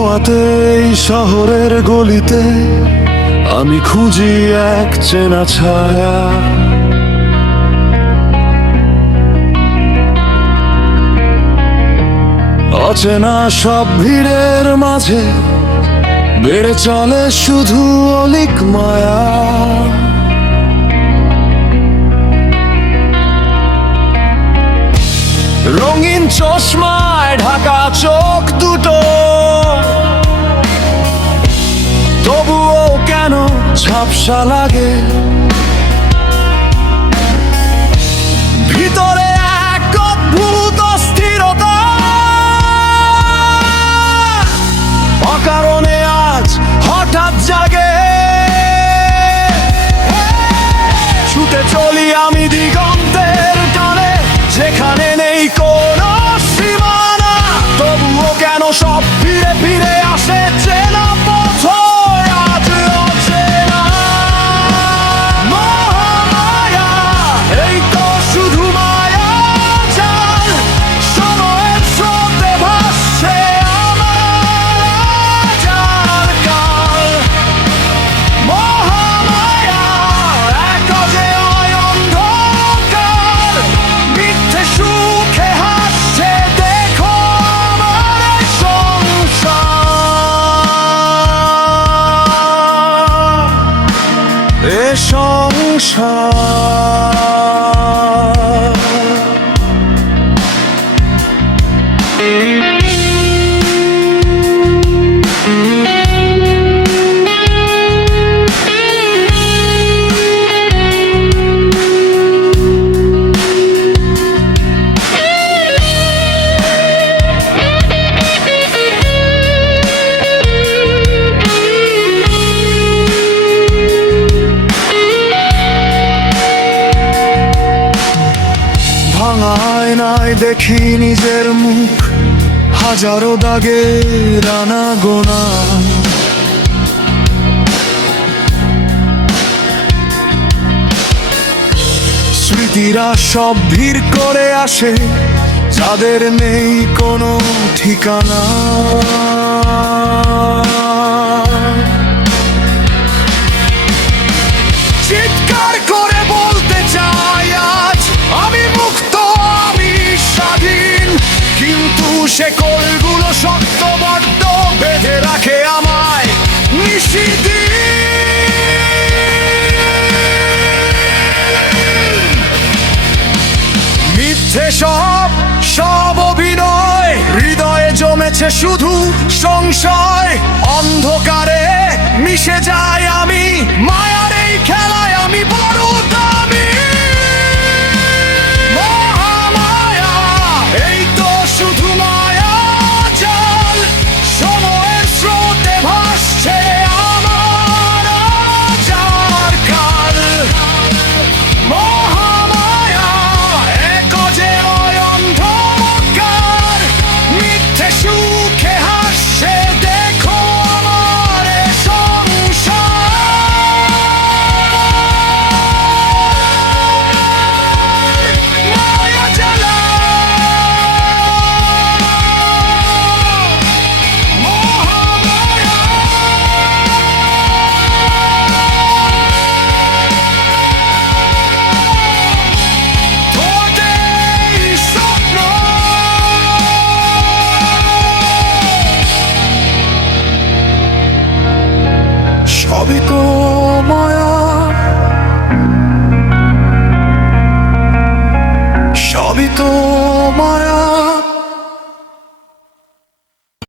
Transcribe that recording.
ধোঁয়াতে এই শহরের গলিতে আমি খুঁজি এক চেনা ছায়া। অচেনা সব ভিড়ের মাঝে বেড়ে চলে শুধু অলিক মায়া। রঙিন চশমায় ঢাকা চোখ দুটো, তবুও কেন ঝাপসা লাগে। ভিতরে এক অদ্ভুত অস্থিরতা, অকারণে আজ হঠাৎ জাগে। ছুটে চলি আমি দিগন্তের টানে, যেখানে নেই কোনো সীমানা। তবুও কেন সব ফিরে ফিরে আসে চেনা পথ আজ অচেনা। মহামায়া, এই তো শুধু মায়া জাল, সময়ের স্রোতে ভাসছে আমার জাল কাল। মহামায়া, এক অজেয় অন্ধকার, মিথ্যে সুখে হাসছে দেখো আমার এই সংসার। এ সংসার আয়নায় দেখি নিজের মুখ, হাজারো দাগে রানা গোনা। স্মৃতিরা সব ভিড় করে আসে, যাদের নেই কোনো ঠিকানা। চিৎকার করে বলতে চাই আজ আমি মুক্ত, আমি স্বাধীন, কিন্তু সে কোলগুলো শক্ত বড্ড বেঁধে রাখে আমায় নিশিদিন। মিথ্যে সব অভিনয়, হৃদয়ে জমেছে শুধু সংশয়। অন্ধকারে মিশে যায় আমি, মায়ার এই খেলায় আমি বড় দামি। মহামায়া, এই তো শুধু মায়া জাল, সময়ের স্রোতে ভাসছে আমার যার কাল। মহামায়া, এক অজেয় অন্ধকার, মিথ্যে সুখে হাসছে দেখো আমার এ সংসার। মায়া জ্বালা, মহামায়া। তোদের স্বপ্ন সবই তো মায়া, সবই তো